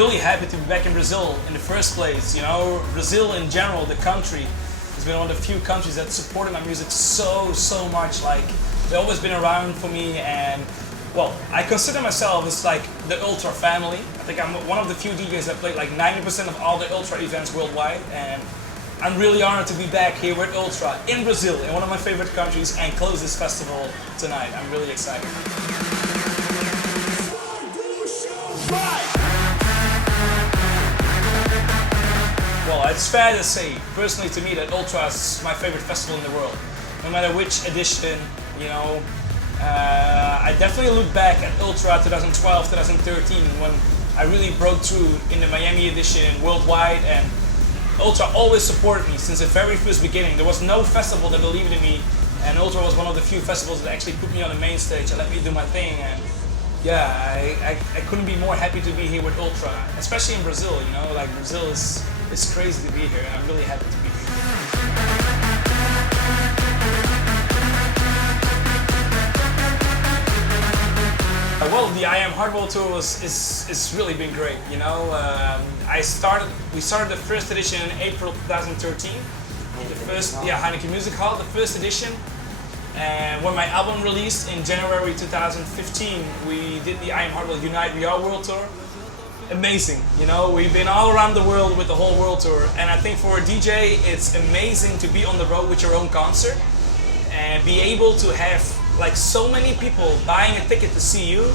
really happy to be back in Brazil in the first place. You know, Brazil in general, the country, has been one of the few countries that supported my music so much. Like, they've always been around for me, and well, I consider myself as like the Ultra family. I think I'm one of the few DJs that played like 90% of all the Ultra events worldwide, and I'm really honored to be back here with Ultra in Brazil, in one of my favorite countries, and close this festival tonight. I'm really excited. Well, it's fair to say, personally to me, that Ultra is my favorite festival in the world. No matter which edition, you know. I definitely look back at Ultra 2012, 2013, when I really broke through in the Miami edition worldwide, and Ultra always supported me since the very first beginning. There was no festival that believed in me, and Ultra was one of the few festivals that actually put me on the main stage and let me do my thing. And yeah, I couldn't be more happy to be here with Ultra, especially in Brazil. You know, like Brazil is crazy to be here, and I'm really happy to be here. Well, the I Am Hardwell tour is really been great. You know, we started the first edition in April 2013. The first, Heineken Music Hall, the first edition. And when my album released in January 2015, we did the I Am Hardwell Unite We Are World Tour. Amazing, you know, we've been all around the world with the whole world tour, and I think for a DJ, it's amazing to be on the road with your own concert and be able to have like so many people buying a ticket to see you.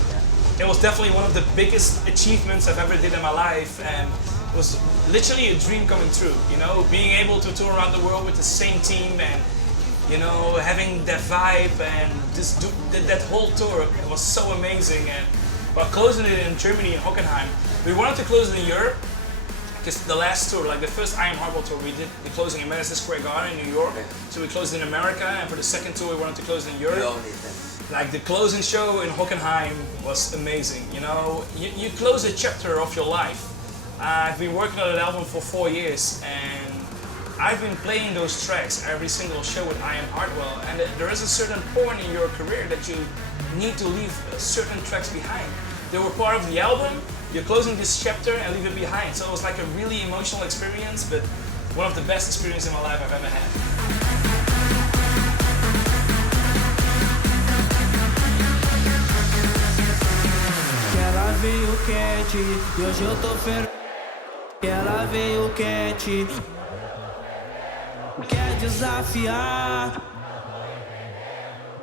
It was definitely one of the biggest achievements I've ever did in my life, and it was literally a dream coming true, you know, being able to tour around the world with the same team and, you know, having that vibe and just that whole tour. It was so amazing. And while closing it in Germany, in Hockenheim, we wanted to close it in Europe, because the last tour, like the first I Am Hardwell tour, we did the closing in Madison Square Garden in New York. So we closed in America, and for the second tour we wanted to close in Europe. Like the closing show in Hockenheim was amazing. You know, you close a chapter of your life. I've been working on that album for 4 years, and I've been playing those tracks every single show with I Am Hardwell, and there is a certain point in your career that you need to leave certain tracks behind. They were part of the album. You're closing this chapter and leave it behind. So it was like a really emotional experience, but one of the best experiences in my life I've ever had. Ela veio quente e hoje eu tô ferro. Ela veio quente, quer desafiar.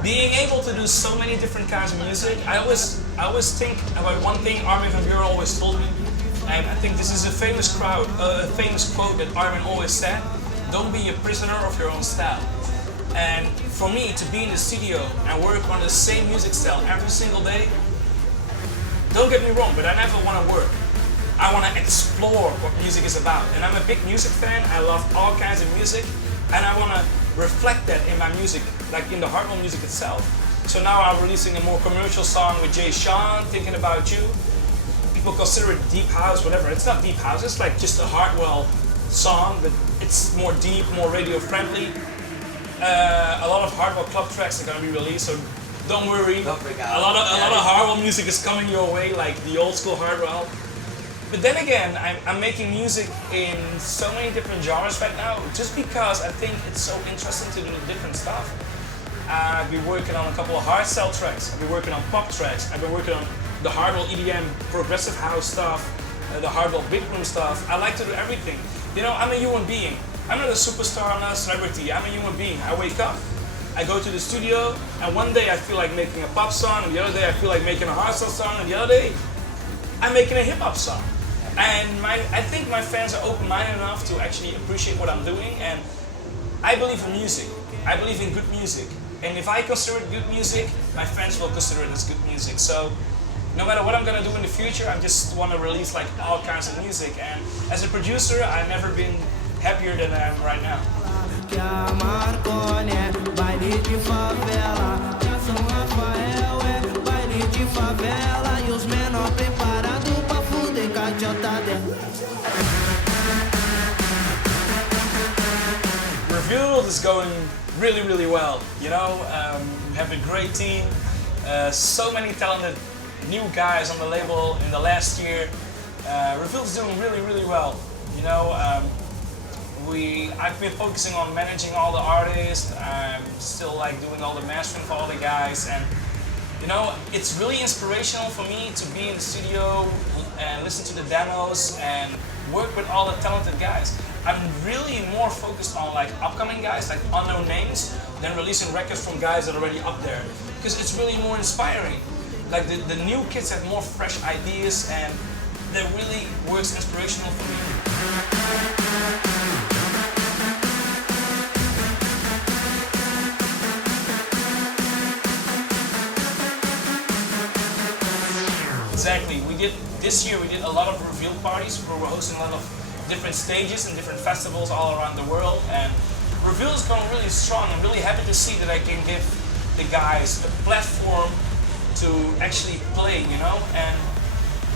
Being able to do so many different kinds of music, I always think about one thing Armin van Buuren always told me, and I think this is a famous quote that Armin always said: "Don't be a prisoner of your own style." And for me to be in the studio and work on the same music style every single day, don't get me wrong, but I never want to work. I want to explore what music is about, and I'm a big music fan. I love all kinds of music, and I want to reflect that in my music, like in the Hardwell music itself. So now I'm releasing a more commercial song with Jay Sean, Thinking About You. People consider it deep house, whatever. It's not deep house, it's like just a Hardwell song, but it's more deep, more radio friendly. A lot of Hardwell club tracks are gonna be released, so don't worry. Don't freak out. A lot of Hardwell music is coming your way, like the old school Hardwell. But then again, I'm making music in so many different genres right now, just because I think it's so interesting to do different stuff. I've been working on a couple of hardstyle tracks, I've been working on pop tracks, I've been working on the Hardwell EDM progressive house stuff, the Hardwell big room stuff. I like to do everything. You know, I'm a human being. I'm not a superstar, I'm not a celebrity, I'm a human being. I wake up, I go to the studio, and one day I feel like making a pop song, and the other day I feel like making a hardstyle song, and the other day I'm making a hip hop song. And I think my fans are open-minded enough to actually appreciate what I'm doing, and I believe in music. I believe in good music. And if I consider it good music, my fans will consider it as good music. So no matter what I'm gonna do in the future, I just want to release like all kinds of music. And as a producer, I've never been happier than I am right now. Revealed is going really well, you know. We have a great team, so many talented new guys on the label in the last year. Reveal's doing really well. You know, I've been focusing on managing all the artists. I'm still like doing all the mastering for all the guys, and you know, it's really inspirational for me to be in the studio and listen to the demos and work with all the talented guys. I'm really more focused on like upcoming guys, like unknown names, than releasing records from guys that are already up there, because it's really more inspiring. Like the new kids have more fresh ideas, and that really works inspirational for me. Exactly. This year we did a lot of reveal parties where we're hosting a lot of different stages and different festivals all around the world, and reveal is going really strong. I'm really happy to see that I can give the guys a platform to actually play, you know, and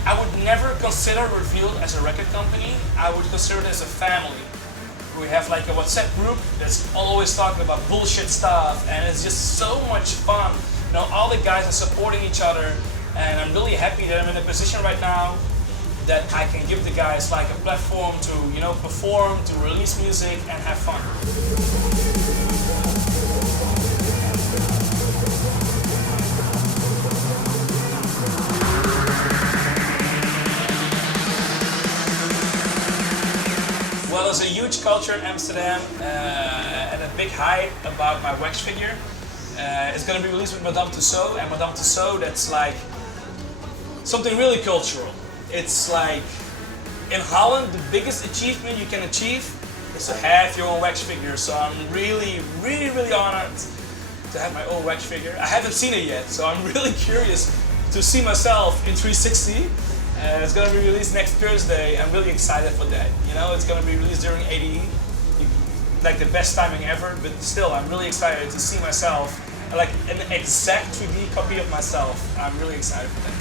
I would never consider Reveal as a record company. I would consider it as a family. We have like a WhatsApp group that's always talking about bullshit stuff, and it's just so much fun. You know, all the guys are supporting each other, and I'm really happy that I'm in a position right now that I can give the guys like a platform to, you know, perform, to release music and have fun. Well, there's a huge culture in Amsterdam and a big hype about my wax figure. It's going to be released with Madame Tussauds, and Madame Tussauds, that's like something really cultural. It's like, in Holland, the biggest achievement you can achieve is to have your own wax figure. So I'm really honored to have my own wax figure. I haven't seen it yet, so I'm really curious to see myself in 360. It's going to be released next Thursday. I'm really excited for that. You know, it's going to be released during ADE, like the best timing ever, but still, I'm really excited to see myself, like an exact 3D copy of myself. I'm really excited for that.